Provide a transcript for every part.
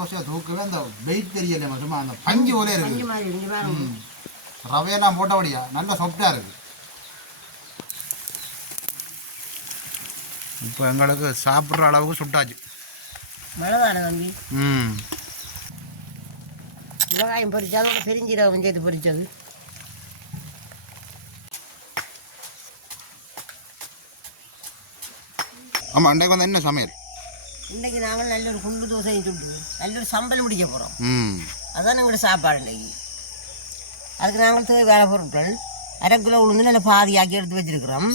தோசையை தூக்கவே அந்த வெயிட் தெரியல சும்மா அந்த பஞ்சு ஒரே இருக்கு. ரவையெல்லாம் போட்டபடியா நல்லா சாஃப்டாக இருக்குது. இப்போ எங்களுக்கு சாப்பிட்ற அளவுக்கு சுட்டாச்சு. மழை தானே தம்பி. மிளகாயம் பொரிச்சா அதோட பெருஞ்சீரகம் சேர்த்து பொரிச்சது. ஆமாம், அன்றைக்கு வந்து என்ன சமையல்? இன்றைக்கு நாங்கள் நல்ல ஒரு குண்டு தோசையும் சுட்டு நல்ல ஒரு சம்பல் முடிக்க போகிறோம். அதுதான் எங்களோட சாப்பாடு இன்றைக்கி. அதுக்கு நாங்கள் தேவையான பொருட்கள் 1/2 கிலோ உளுந்து நல்ல பாதியாக்கி எடுத்து வச்சுருக்கிறோம்.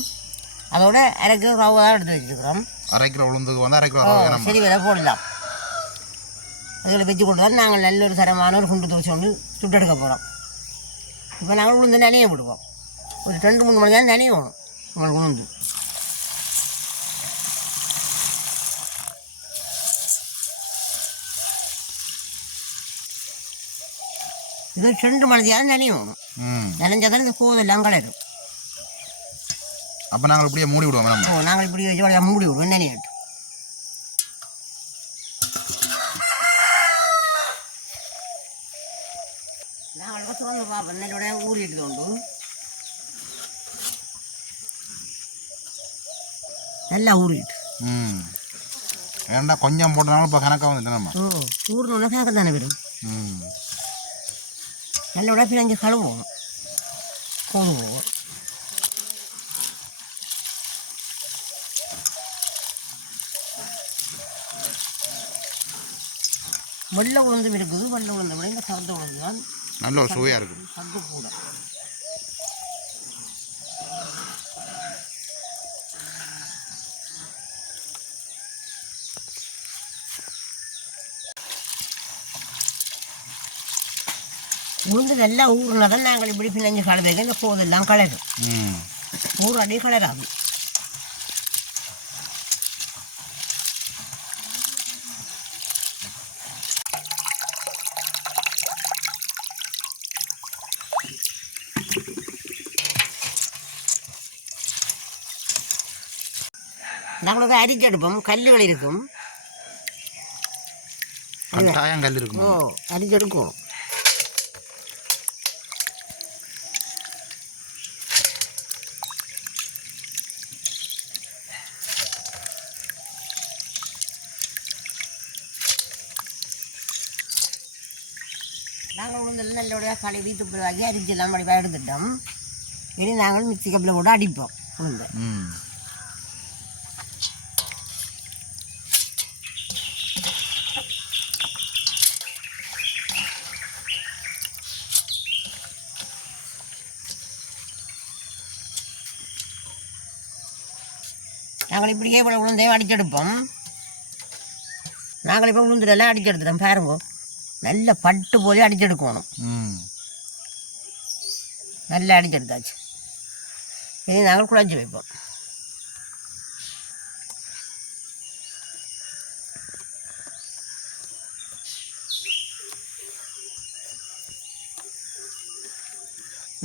அதோட 1/2 கிலோ ரவை தான் எடுத்து வச்சுருக்கிறோம். 1/2 கிலோ உளுந்துக்கு வந்து 1/2 கிலோ சரி விலை போடலாம். அதில் வச்சு கொண்டு வந்து நாங்கள் நல்ல ஒரு தரமான ஒரு குண்டு தோசை ஒன்று சுட்டு எடுக்க போகிறோம். இப்போ நாங்கள் உளுந்து நனைய விடுவோம். ஒரு 2-3 மணி நேரம் நனையணும் உங்களுக்கு உளுந்து. இது 2 மணி நேரம் நனையணும். நனைஞ்சாதான் இந்த கோதெல்லாம் கலரும். அப்போ நாங்கள் இப்படியே மூடி விடுவோம். நாங்கள் இப்படி வச்சு மூடி விடுவோம் நனையட்டும். நாங்கள் திறந்து பார்ப்போம். நெல்லோட ஊறிட்டு உண்டு. நல்லா ஊறிட்டு ஏன்டா கொஞ்சம் போட்டனாலும் இப்போ கணக்காக வந்துட்டு நம்ம ஊறினோன்னா கணக்கு தானே வரும். நல்லோட பிரிஞ்சு கழுவோம் கோதுவோம். வெள்ளை உளுந்தும் இருக்குது. வெள்ளை உளுந்த விட இந்த கருந்த உளுந்து தான் நல்ல ஒரு சுவையாக இருக்குது. சத்து கூட. உளுந்து நல்லா ஊறினா தான் நாங்கள் இப்படி பிணைஞ்சு கலவைங்க இந்த கோதெல்லாம் கலரும். ஊறாடி கலராகும். நாங்களுக்கு அரிச்செடுப்போம். கல்லுகள் இருக்கும். கல் இருக்கும். அரிச்செடுக்கும். நாங்கள் உளுந்தெல்லாம் நல்லபடியா கழுவி துப்புரவாக்கி அரிச்செல்லாம் மடிப்பாக எடுத்துட்டோம். இனி நாங்கள் மிக்சி கப்பில் கூட அடிப்போம் உளுந்து. நாங்கள் இப்படியே இவ்வளோ உளுந்தையும் அடிச்செடுப்போம். நாங்கள் இப்போ உளுந்துடெல்லாம் அடிச்செடுத்துட்டோம். பாருங்க, நல்ல பட்டு போய் அடிச்செடுக்கணும். நல்லா அடிச்செடுத்தாச்சு. இனி நாங்கள் குழச்சி வைப்போம்.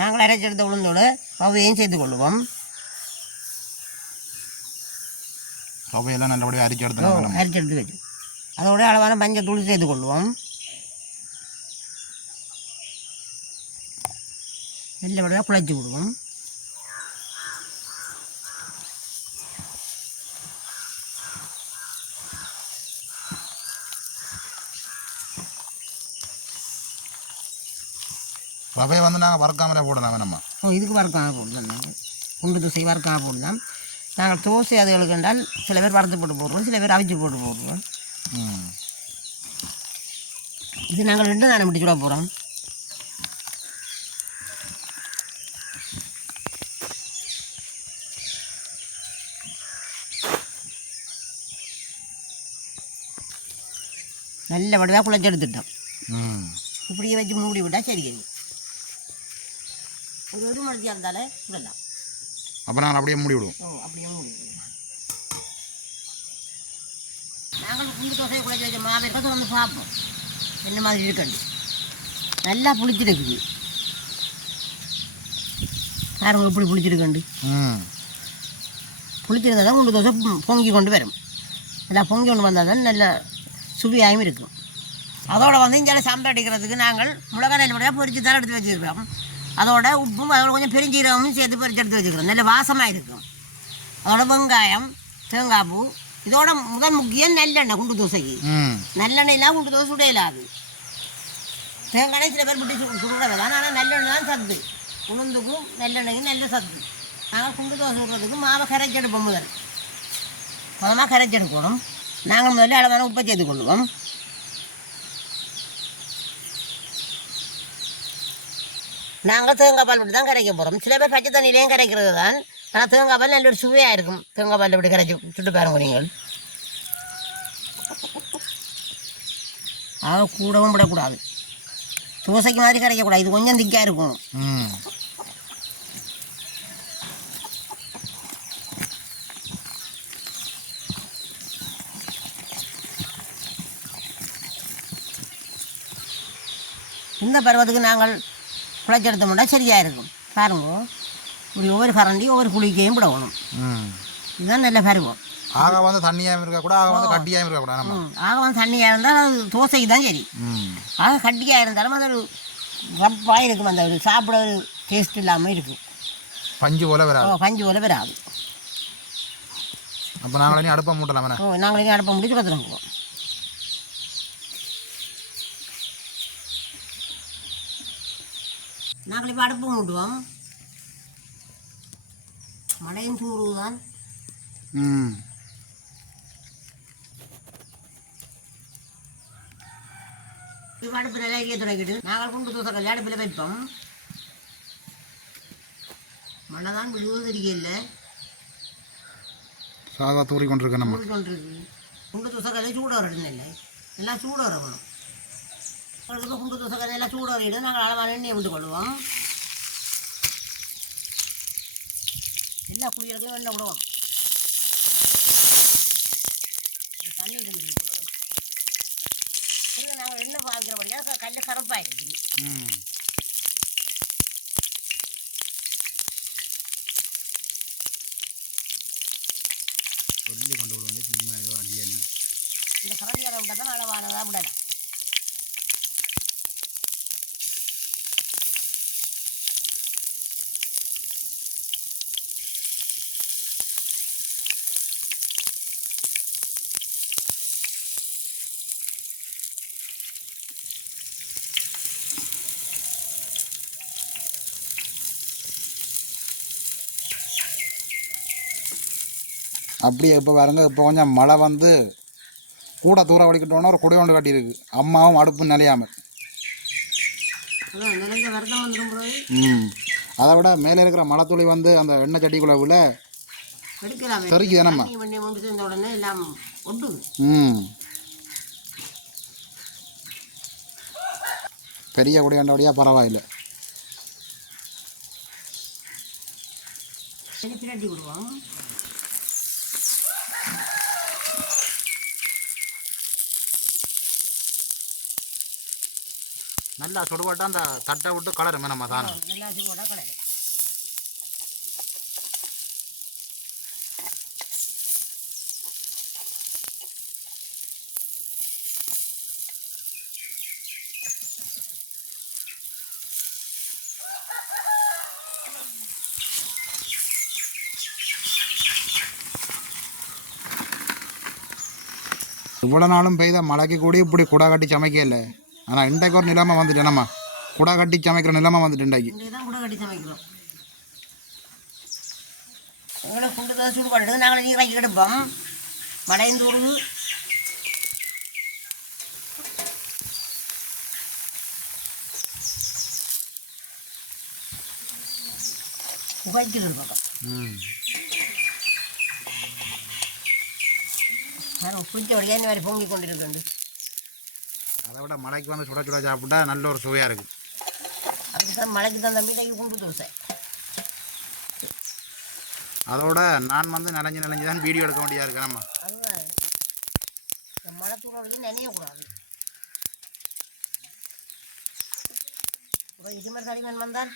நாங்கள் அரைச்செடுத்த உளுந்தோடு ரவையையும் சேர்த்து கொள்ளுவோம். ரவையெல்லாம் நல்லபடியாக அரைச்செடுத்து வச்சு அதோட அளவான மஞ்சள் தூள் சேர்த்து கொள்வோம். நல்லபடியாக குழச்சி விடுவோம். ரவையை வந்து நாங்கள் வறுக்காமலே போடலாம். நம்ம இதுக்கு வறுக்காமல் போடலாம். நாங்கள் குண்டு தோசை வறுக்காமல் போடலாம். நாங்கள் தோசை அதுகளுக்கு என்றால் சில பேர் வறுத்து போட்டு போடுவோம், சில பேர் அவிச்சு போட்டு போடுவோம். இது நாங்கள் 2 தானே முடிச்சு விட போகிறோம். நல்லபடியாக குழச்சி எடுத்துட்டோம். இப்படியே வச்சு மூடி விட்டால் சரி. ஒரு மணிக்கு இருந்தாலே விடலாம். அப்போ நாங்கள் அப்படியே மூடி விடுவோம். அப்படியே மூடி விடுவோம். நாங்கள் குண்டு தோசையை குழச்சி வச்ச மாவை இருக்க வந்து பார்ப்போம் என்ன மாதிரி இருக்கண்டு. நல்லா புளிச்சிருக்குது. பாருங்க இப்படி புளிச்சிருக்கண்டு. புளிச்சிருந்தால் தான் குண்டு தோசை பொங்கி கொண்டு வரும். நல்லா பொங்கி கொண்டு வந்தால் தான் நல்ல சுவையாகவும் இருக்கும். அதோட வந்து இங்கே சம்பளம் அடிக்கிறதுக்கு நாங்கள் மிளகாய் நல்லபடியாக பொரிச்சு தான் எடுத்து வச்சுருக்கிறோம். அதோட உப்பும் அதோட கொஞ்சம் பெருஞ்சீரகமும் சேர்த்து பொரிச்சு எடுத்து வச்சுக்கிறோம். நல்ல வாசமாக இருக்கும். அதோட வெங்காயம், தேங்காய் பூ, இதோட முதல் முக்கியம் நல்லெண்ணெய். குண்டு தோசைக்கு நல்லெண்ணெய்லாம் குண்டு தோசை சுடையலாது. தேங்காய் சில பேர் விட்டு சுடுறது தான். ஆனால் நல்லெண்ணெய் தான் சத்து. உளுந்துக்கும் நல்லெண்ணெய்க்கும் நல்ல சத்து. நாங்கள் குண்டு தோசை சுடுறதுக்கு மாவை கரைச்செடுப்போம். முதமாக கரைச்செடுக்கணும். நாங்கள் முதல்ல அளவான உப்பை சேர்த்து கொள்வோம். நாங்கள் தேங்காய் பால் விட்டு தான் கரைக்க போகிறோம். சில பேர் பச்சை தண்ணியிலையும் கரைக்கிறது தான். ஆனால் தேங்காய் பால் நல்ல ஒரு சுவையாக இருக்கும். தேங்காய் பால் விட்டு கரைச்சி சுட்டு பாருங்க நீங்கள். கூடவும் விடக்கூடாது. தோசைக்கு மாதிரி கரைக்கக்கூடாது. இது கொஞ்சம் திக்காக இருக்கும். இந்த பருவத்துக்கு நாங்கள் குழைச்செடுத்தோம்னா சரியாக இருக்கும். பாருங்க, இப்படி ஒவ்வொரு கரண்டி ஒவ்வொரு புளிக்கையும் விடணும். இதுதான் நல்ல பருவம். ஆக வந்து தண்ணியாக இருக்கக்கூடாது, ஆக வந்து கட்டியாக இருக்கக்கூடாது. ஆக வந்து தண்ணியாக இருந்தால் அது தோசைக்கு தான் சரி. ஆக கட்டியாக இருந்தாலும் அது ஒரு ரப்பாக இருக்கும். அந்த ஒரு சாப்பிட ஒரு டேஸ்ட் இல்லாமல் இருக்கும். பஞ்சு போல வராது. பஞ்சு போல வராது. அப்போ நாங்களே அடுப்பை மூட்டலாம். நாங்களே அடுப்பை முடிச்சு கற்றுருவோம். நாங்கள் இப்போ அடுப்பு மூட்டுவோம். மழையும் சூடு தான். இப்போ அடுப்பு நல்லா எரிய தொடங்கிட்டு நாங்கள் குண்டு தோசை கல்யாண அடுப்பில் வைப்போம். மழை தான் விழுவது தெரியல. சாதா தூரி கொண்டிருக்கு. நம்ம கொண்டிருக்கு. குண்டு தோசை கல்லை சூட வரணும். இல்லை எல்லாம் சூட வரணும். குண்டு தோசை கல்லை எல்லாம் சூட வரையிடும். நாங்கள் அளவான எண்ணெயை விட்டு கொள்வோம். எல்லா குழிகளுக்கும் எண்ணெய் விடுவோம். தண்ணி நாங்கள் எண்ணெய் பாய்க்கிறபடியாக கல்லை கரப்பாயிடுச்சு. சொல்லி கொண்டு விடுவோம். சும்மா ஏதோ அடி அடி இந்த கரண்டியாக விட்டால் தான் அளவானதாக விடலாம். அப்படியே இப்போ பாருங்க, இப்போ கொஞ்சம் மழை வந்து கூட தூரம் வலிக்கிட்டோன்னா ஒரு குடை ஒன்று கட்டியிருக்கு. அம்மாவும் அடுப்பு நிலையாமல். அதை விட மேலே இருக்கிற மழை துளி வந்து அந்த எண்ணெய் சட்டிக்குள்ளே விட தெரிக்குது. நம்ம பெரிய குடையாண்டபடியாக பரவாயில்லை. நல்லா சுடுபட்டா அந்த தட்டை விட்டு கலருமே நம்ம தானே. இவ்வளோ நாளும் பெய்த மழைக்கு கூட இப்படி குடா கட்டி சமைக்க இல்லை. ஆனால் இன்றைக்கு ஒரு நிலைமை வந்துட்டு நம்ம குடா கட்டி சமைக்கிற நிலைமை வந்துட்டு இன்றைக்கு. குடா கட்டி சமைக்கிறோம். எங்களை குண்டு தான் சூடு பண்ணிட்டு நாங்கள் நீராக்கி எடுப்போம். மழையும் தூருது. புகைக்குது பக்கம். பிடிச்ச வழியாக இந்த மாதிரி பொங்கி கொண்டிருக்கு. அதை விட மழைக்கு வந்து சுட சுட சாப்பிட்டா நல்ல ஒரு சுவையாக இருக்குது. அதுக்கு தான் மழைக்கு தான் தம்பி குண்டு தோசை. அதோட நான் வந்து நனைஞ்சு தான் வீடியோ எடுக்க வேண்டியதாக இருக்கு. நம்ம அதுதான் இந்த மழை தூரம் நினையக்கூடாது. இது மாதிரி களிமண் வந்தால்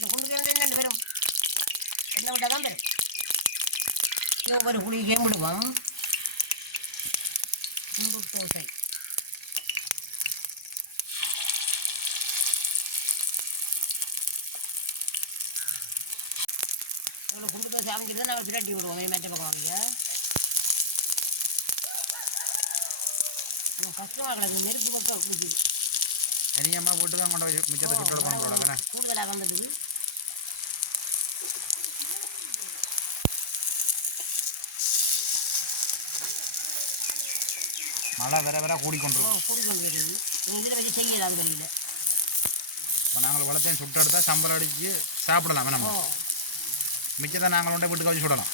இந்த குண்டு என்ன வரும் என்ன விட்டால் தான் வரும் ஒரு புளி கேம்பிடுவோம் குண்டு தோசை இவ்வளோ குண்டு தோசை அமைஞ்சிட்டு தான் நாங்கள் பிரட்டி விடுவோம் மேற்ற பக்கம் வாங்க கஷ்டமாக கிடக்கு நெருப்பு பக்கம் ஊற்றிது தனியமாக போட்டு தான் கொண்டு போய் மிச்சத்தை சுட்டு கொண்டு கூடுதலாக வந்துடுது மழை வேற கூடிக்கொண்டு வருது இதில் வச்சு செய்யலாம் வெளியில் இப்போ நாங்கள் வளர்த்தையும் சுட்டு எடுத்தால் சம்பளம் அடித்து சாப்பிடலாம் நம்ம மிச்சத்தை நாங்கள் உண்டை வீட்டுக்கு வச்சு சுடலாம்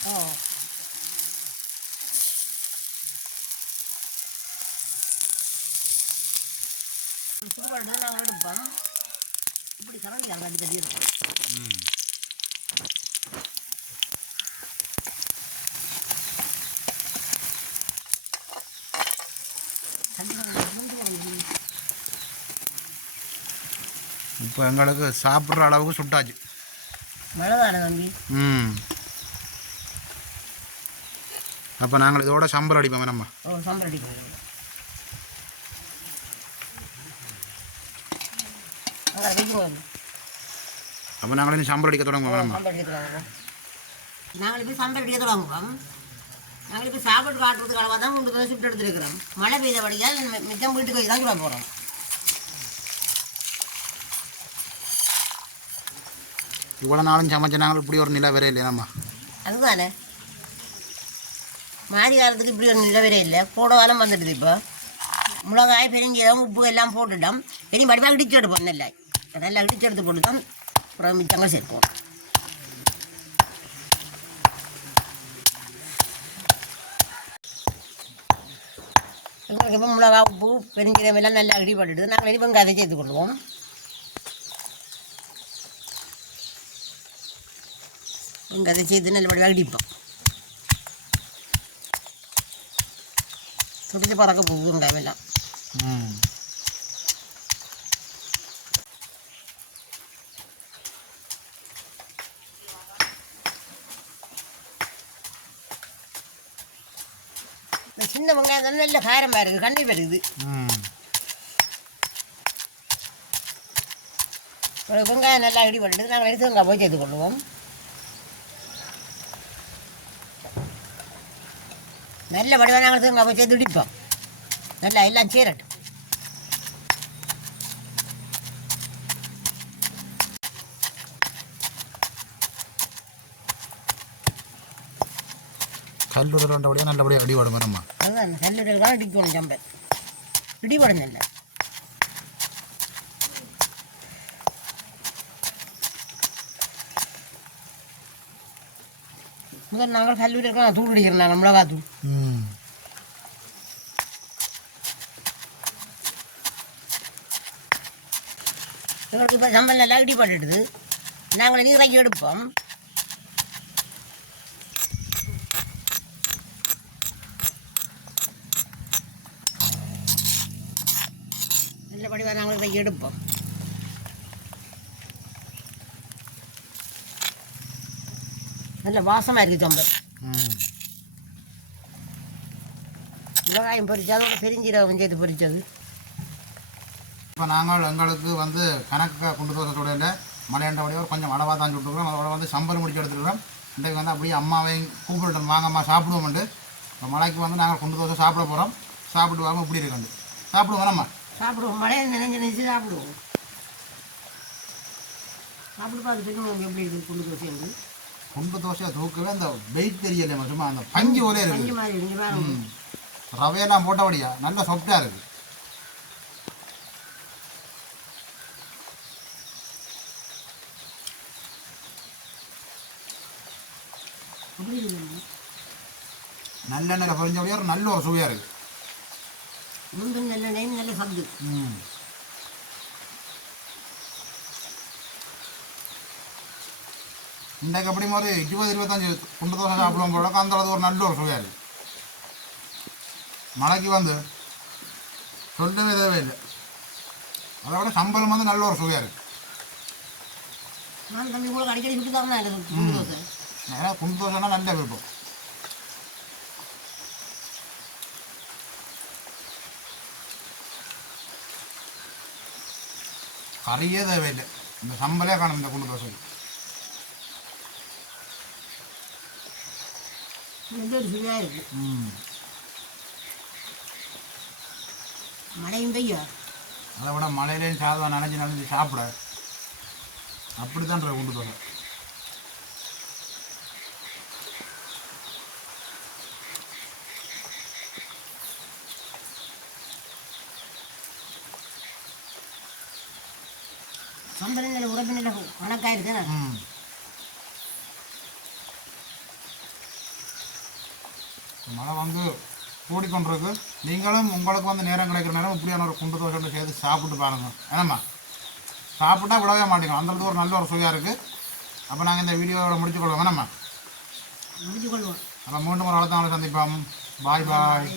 சுடுபாடு நாங்கள் எடுப்போம் இப்படி கரண்டி நாங்கள் அடி தட்டி இருப்போம் இப்போ எங்களுக்கு சாப்பிட்ற அளவுக்கு சுட்டாச்சு மழை தானே தம்பி அப்போ நாங்கள் இதோட சம்பளம் அடிப்போம் நம்ம சம்பளம் அடிப்போம் அப்போ நாங்கள் இன்னும் சம்பளம் அடிக்க தொடங்குவோம் நாங்கள் இப்போ சம்பளம் அடிக்க தொடங்குவோம் நாங்கள் இப்போ சாப்பாடு காட்டுறதுக்கு அளவாக தான் கொண்டு போய் சுட்டு எடுத்துருக்கிறோம் மழை பெய்த வழியால் மிச்சம் வீட்டுக்கு போய் தான் சுட போகிறோம் இவ்வளோ நாளும் சமைச்ச நாங்கள் இப்படி ஒரு நிலை வேற இல்லையாம்மா அதுதானே மாறி காலத்துக்கு இப்படி ஒரு நிலை வேற இல்லை போட காலம் வந்துடுது இப்போ மிளகாய் பெருஞ்சீரகம் உப்பு எல்லாம் போட்டுட்டோம் இனி படிப்பாக இடிச்சு எடுப்போம் நல்லா இடிச்சு எடுத்து போட்டு தான் அப்புறம் மிச்சங்கள் சேர்ப்போம் எங்களுக்கு இப்போ மிளகா உப்பு பெருஞ்சீரகம் எல்லாம் நல்லா இடிப்பட்டுட்டு நாங்கள் இனி வெங்காயத்தை சேர்த்து கொள்வோம் வெங்காயத்தை சேர்த்து நல்லபடியாக இடிப்போம் துடிச்சு பறக்க போகுது வெங்காயம் எல்லாம் இந்த சின்ன வெங்காயம் நல்ல காரமாக இருக்குது கண்ணீர் வருது வெங்காயம் நல்லா இடிபட்டு நாங்கள் எடுத்து வெங்காயம் போய் சேர்த்து கொள்வோம் நல்ல வடிவாக நாங்கள் எடுத்து வெங்காயம் போய் சேர்த்து இடிப்போம் நல்லா எல்லாம் சேரட்டும் கல்லுடல் நல்லபடியாக அடிபடும் நம்ம அதுதான் கல்லுடல் இடிக்கணும் சம்பல் இடிபடும் நல்ல முதல் நாங்கள் கல்லூரிக்கலாம் தூள் அடிக்கிறோம் நாங்கள் மிளகாத்தூள் எங்களுக்கு இப்போ சம்பல் நல்லா இடிபட்டுடுது நாங்கள் நீராக்கி எடுப்போம் நல்லபடியாக நாங்கள் இதை எடுப்போம் நல்ல வாசமாக இருக்குது சம்பல் மிளகாயம் பொரிச்சு அதோட பெருஞ்சீரகம் சேர்த்து பொரிச்சது இப்போ நாங்கள் எங்களுக்கு வந்து கணக்கு குண்டு தோசை சுடையில் மலையாண்டபடியாக கொஞ்சம் அளவாக தான் சுட்டுக்கிறோம் அதோட வந்து சம்பல் முடிச்சு எடுத்துக்கிறோம் இன்றைக்கு வந்து அப்படியே அம்மாவையும் கூப்பிட்டு வாங்கம்மா சாப்பிடுவோம்ண்டு இப்போ மலைக்கு வந்து நாங்கள் குண்டு தோசை சாப்பிட போகிறோம் சாப்பிட்டு வாங்க இப்படி இருக்காண்டு சாப்பிடுவோம் நம்ம சாப்பிடுவோம் மழையை நினைச்சு சாப்பிடுவோம் சாப்பிட்டு பார்த்து தெரியும் எப்படி இருக்குது குண்டு தோசை வந்து குண்டு தோசையை தூக்கவே அந்த வெயிட் தெரியலையே சும்மா அந்த பஞ்சு ஒரே இருக்குது ரவையெல்லாம் போட்டபடியா நல்லா சாஃப்டாக இருக்குது நல்லெண்ணெய் பொரிஞ்சபடியா ஒரு நல்ல ஒரு சுவையாக இருக்குது நல்லெண்ணெய் நல்ல சப்து இன்றைக்கு அப்படி மாதிரி 20-25 குண்டு தோசை சாப்பிடுவோம் போல அந்த அளவுக்கு ஒரு நல்ல ஒரு சுவையாக இருக்குது மழைக்கு வந்து சொல்லவே தேவையில்லை அதை விட சம்பளம் வந்து நல்ல ஒரு சுவையாக இருக்குது நான் தம்பி கூட அடிக்கடி சுட்டு தான் எனக்கு குண்டு தோசை. நிறையா குண்டு தோசைனா நல்ல விருப்பம். கறியே தேவையில்லை, இந்த சம்பளே காணும் இந்த குண்டு தோசைக்கு. சுவையாக இருக்கு. மழையும் பெய்யும், அதை விட மழையிலேயும் சாதம் நனைஞ்சு நனைஞ்சு சாப்பிட அப்படித்தான் குண்டு தோசை. சம்பளம் உறப்பினர் கணக்காயிருக்கு. மழை வந்து கூடிக்கொண்டிருக்கு. நீங்களும் உங்களுக்கு வந்து நேரம் கிடைக்கிற நேரம் இப்படியான ஒரு குண்டு தோசை சேர்த்து சாப்பிட்டு பாருங்க. ஏன்னாம்மா சாப்பிட்டா விடவே மாட்டேங்க, அந்தளவுக்கு ஒரு நல்ல ஒரு சுவையாக இருக்குது. அப்போ நாங்கள் இந்த வீடியோவோட முடிச்சுக்கொள்வோம். வேணாம்மா முடிச்சுக்கொள்வோம். அப்போ மீண்டும் ஒரு அடுத்த நாள் சந்திப்போம். பாய் பாய்.